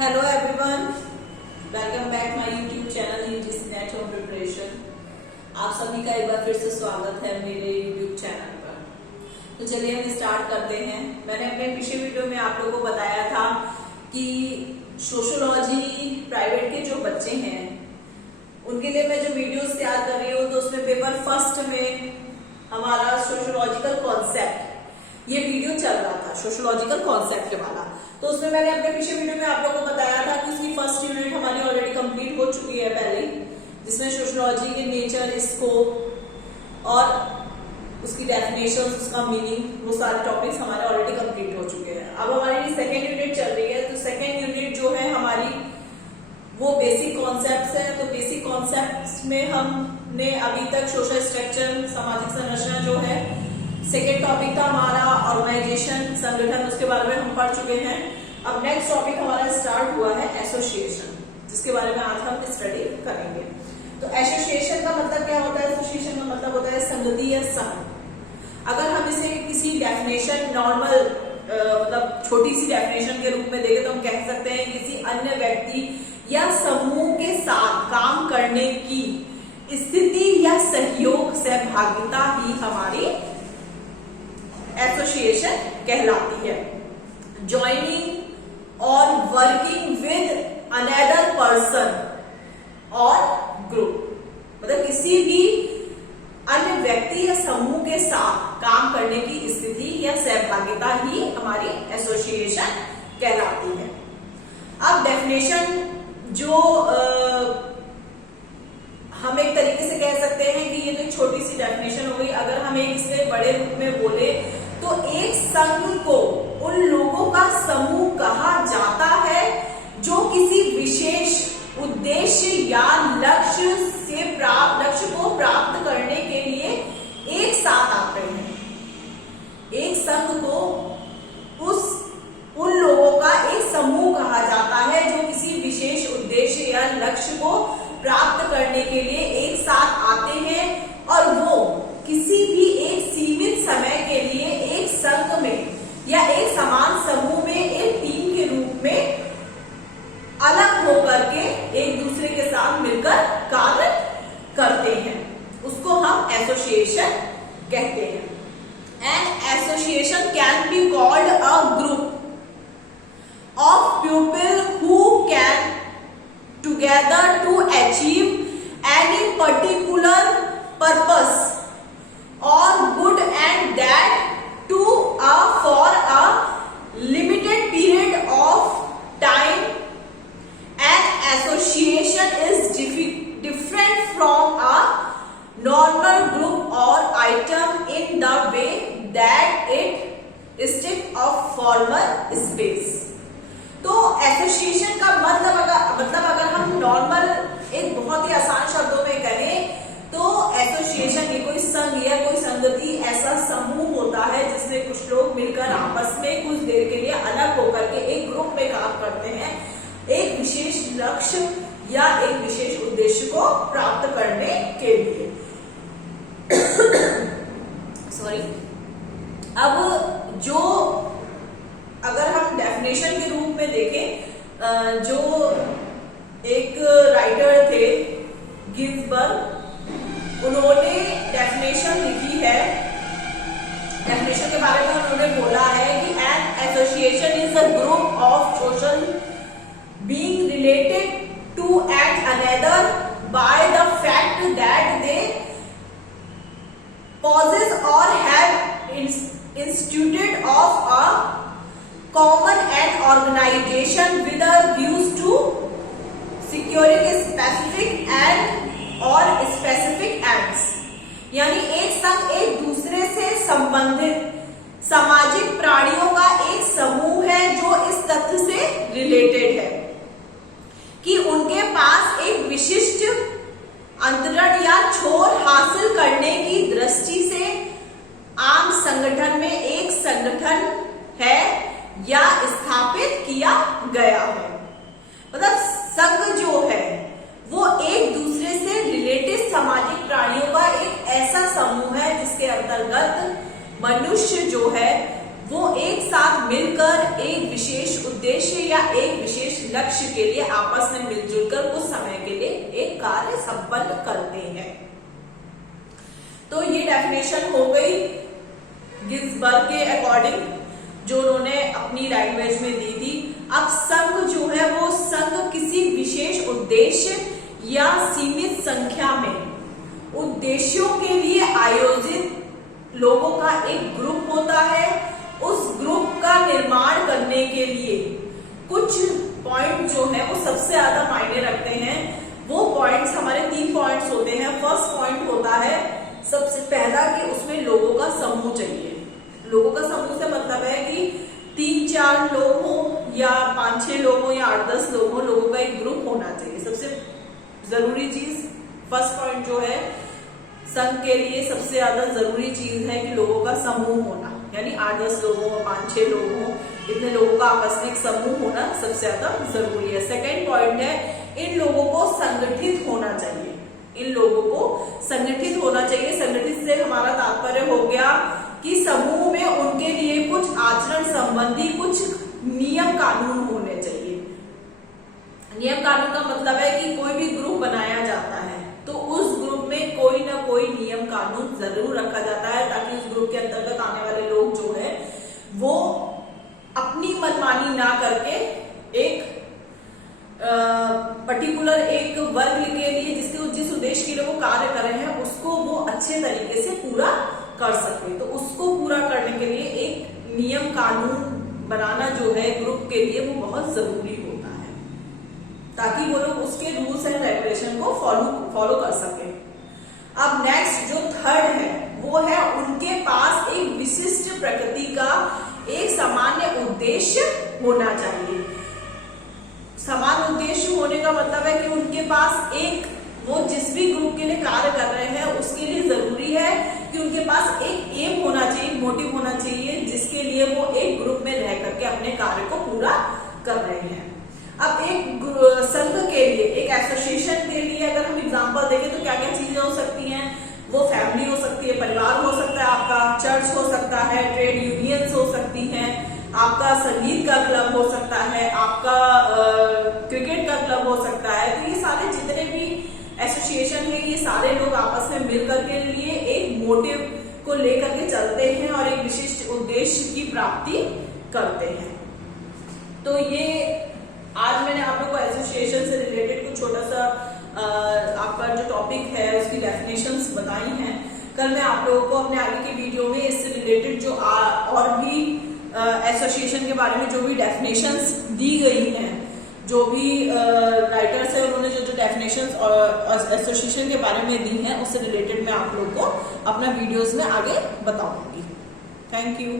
Hello everyone, welcome back my YouTube channel UGC net home preparation. आप सभी का एक बार फिर से स्वागत है मेरे यूट्यूब चैनल पर। तो चलिए हम स्टार्ट करते हैं। मैंने अपने पिछले वीडियो में आप लोगों को बताया था कि सोशियोलॉजी प्राइवेट के जो बच्चे हैं उनके लिए मैं जो वीडियोस तैयार कर रही हूँ, तो उसमें पेपर फर्स्ट में हमारा सोशियोलॉजिकल कॉन्सेप्ट ये वीडियो चल रहा था, सोशियोलॉजिकल कॉन्सेप्ट वाला। तो उसमें मैंने अपने पिछले वीडियो में आप लोगों को बताया था कि उसकी फर्स्ट यूनिट हमारी ऑलरेडी कंप्लीट हो चुकी है पहले, जिसमें सोशियोलॉजी के नेचर, स्कोप और उसकी डेफिनेशन, उसका मीनिंग, वो सारे टॉपिक्स हमारे ऑलरेडी कंप्लीट हो चुके हैं। अब हमारी सेकेंड यूनिट चल रही है। तो सेकेंड यूनिट जो है हमारी वो बेसिक कॉन्सेप्ट्स है। तो बेसिक कॉन्सेप्ट्स में हमने अभी तक सोशल स्ट्रक्चर, सामाजिक संरचना जो है, सेकेंड टॉपिक था हमारा ऑर्गेनाइजेशन, संगठन, उसके बारे में हम पढ़ चुके हैं। अब नेक्स्ट टॉपिक हमारा स्टार्ट हुआ है एसोसिएशन, जिसके बारे में आज हम स्टडी करेंगे। तो एसोसिएशन का मतलब क्या होता है? एसोसिएशन का मतलब होता है संगति या संघ। अगर हम इसे किसी डेफिनेशन नॉर्मल मतलब छोटी सी डेफिनेशन के रूप में देखें तो हम कह सकते हैं किसी अन्य व्यक्ति या समूह के साथ काम करने की स्थिति या सहयोग, सहभागिता ही हमारी एसोसिएशन कहलाती है। ज्वाइनिंग और वर्किंग विद अनदर पर्सन और ग्रुप, मतलब किसी भी अन्य व्यक्ति या समूह के साथ काम करने की स्थिति या सहभागिता ही हमारी एसोसिएशन कहलाती है। अब डेफिनेशन जो हम एक तरीके से कह सकते हैं कि ये तो एक छोटी सी डेफिनेशन हो गई। अगर हम एक इससे बड़े रूप में बोले तो एक संघ को उन लोगों का समूह कहा जाता है जो किसी विशेष उद्देश्य या लक्ष्य को प्राप्त करने के लिए एक साथ आते हैं। एक संघ को उन लोगों का एक समूह कहा जाता है जो किसी विशेष उद्देश्य या लक्ष्य को प्राप्त करने के लिए एक साथ आते हैं और वो किसी भी एक सीमित समय के लिए एक संघ में या एक समान समूह में एक टीम के रूप में अलग होकर के एक दूसरे के साथ मिलकर कार्य करते हैं। उसको हम एसोसिएशन कहते हैं। An association can be called a group of people who can together to achieve any particular purpose or good, and that to for a limited period of time. An association is different from a normal group or item in the way that it sticks of formal space. तो association का मतलब अगर हम normal एक बहुत ही आसान शब्दों में कहें तो एसोसिएशन ये कोई संघ या कोई संगति, ऐसा समूह होता है जिसमें कुछ लोग मिलकर आपस में कुछ देर के लिए अलग होकर के एक ग्रुप में काम करते हैं, एक विशेष लक्ष्य या एक विशेष उद्देश्य को प्राप्त करने के लिए। सॉरी। अब जो अगर हम डेफिनेशन के रूप में देखें, जो एक राइटर थे गिन्सबर्ग, उन्होंने डेफिनेशन लिखी है। डेफिनेशन के बारे में उन्होंने बोला है कि an association is a group of social being related to at another by the fact that they possess or have instituted of a common and organization with a views to securing a specific and or specific ends। यानी एक संघ एक दूसरे से संबंधित सामाजिक प्राणियों का एक समूह है जो इस तथ्य से रिलेटेड है कि उनके पास एक विशिष्ट अंतरण या छोर हासिल करने की दृष्टि से आम संगठन में एक संगठन है या स्थापित किया गया है। मतलब संघ जो है वो एक दूसरे से रिलेटेड सामाजिक प्राणियों का एक ऐसा समूह है जिसके अंतर्गत मनुष्य जो है वो एक साथ मिलकर एक विशेष उद्देश्य या एक विशेष लक्ष्य के लिए आपस में मिलजुल कर कुछ समय के लिए एक कार्य संपन्न करते हैं। तो ये डेफिनेशन हो गई गिन्सबर्ग के अकॉर्डिंग, जो उन्होंने अपनी लैंग्वेज में दी थी। अब संघ जो है वो संघ किसी विशेष उद्देश्य या सीमित संख्या में उद्देश्यों के लिए आयोजित लोगों का एक ग्रुप होता है। उस ग्रुप का निर्माण करने के लिए कुछ पॉइंट जो है वो सबसे ज्यादा मायने रखते हैं। वो पॉइंट्स हमारे 3 पॉइंट्स होते हैं। फर्स्ट पॉइंट होता है सबसे पहला कि उसमें लोगों का समूह चाहिए। लोगों का समूह से मतलब है कि 3-4 लोग हो या 5-6 लोग हो या 8-10 लोग हो, लोगों का एक ग्रुप होना चाहिए। सबसे जरूरी चीज, फर्स्ट पॉइंट जो है संघ के लिए सबसे ज्यादा जरूरी चीज है कि लोगों का समूह होना, यानी 8-10 लोग हो, 5-6 लोग हो, इतने लोगों का आपस में एक समूह होना सबसे ज्यादा जरूरी है। सेकेंड पॉइंट है इन लोगों को संगठित होना चाहिए। इन लोगों को संगठित होना चाहिए। संगठित से हमारा तात्पर्य हो गया कि समूह में उनके लिए कुछ आचरण संबंधी कुछ नियम कानून होने चाहिए। नियम कानून का मतलब है कि कोई भी ग्रुप बनाया जाता है तो उस ग्रुप में कोई ना कोई नियम कानून जरूर रखा जाता है, ताकि उस ग्रुप के अंतर्गत आने वाले लोग जो है वो अपनी मनमानी ना करके एक पर्टिकुलर एक वर्ग के लिए जिस उद्देश्य के लिए वो कार्य कर रहे हैं उसको वो अच्छे तरीके से पूरा कर सके। तो उसको पूरा करने के लिए एक नियम कानून बनाना जो है ग्रुप के लिए वो बहुत जरूरी होता है, ताकि वो लोग उसके रूल्स एंड रेगुलेशन को फॉलो कर सके। अब नेक्स्ट जो थर्ड है वो है उनके पास एक विशिष्ट प्रकृति का एक सामान्य उद्देश्य होना चाहिए। समान उद्देश्य होने का मतलब है कि उनके पास एक, वो जिस भी ग्रुप के लिए कार्य कर रहे हैं उसके लिए जरूरी है कि उनके पास एक एम होना चाहिए, मोटिव होना चाहिए, जिसके लिए वो एक ग्रुप में रह करके अपने कार्य को पूरा कर रहे हैं। अब एक संघ के लिए, एक एसोसिएशन के लिए अगर हम एग्जांपल देखें तो क्या क्या चीजें हो सकती हैं। वो फैमिली हो सकती है, परिवार हो सकता है, आपका चर्च हो सकता है, ट्रेड यूनियंस हो सकती हैं, आपका संगीत का क्लब हो सकता है, आपका क्रिकेट का क्लब हो सकता है। तो ये सारे जितने भी एसोसिएशन है ये सारे लोग आपस में मिलकर के लिए एक मोटिव को लेकर के चलते हैं और एक विशिष्ट उद्देश्य की प्राप्ति करते हैं। तो ये आज मैंने आप लोग को एसोसिएशन से रिलेटेड कुछ छोटा सा आपका जो टॉपिक है उसकी डेफिनेशंस बताई हैं। कल मैं आप लोगों को अपने आगे की वीडियो में इससे रिलेटेड जो और भी एसोसिएशन के बारे में जो भी डेफिनेशंस दी गई हैं, जो भी राइटर्स है उन्होंने जो डेफिनेशंस और एसोसिएशन के बारे में दी हैं उससे रिलेटेड मैं आप लोग को अपना वीडियोस में आगे बताऊंगी। Thank you.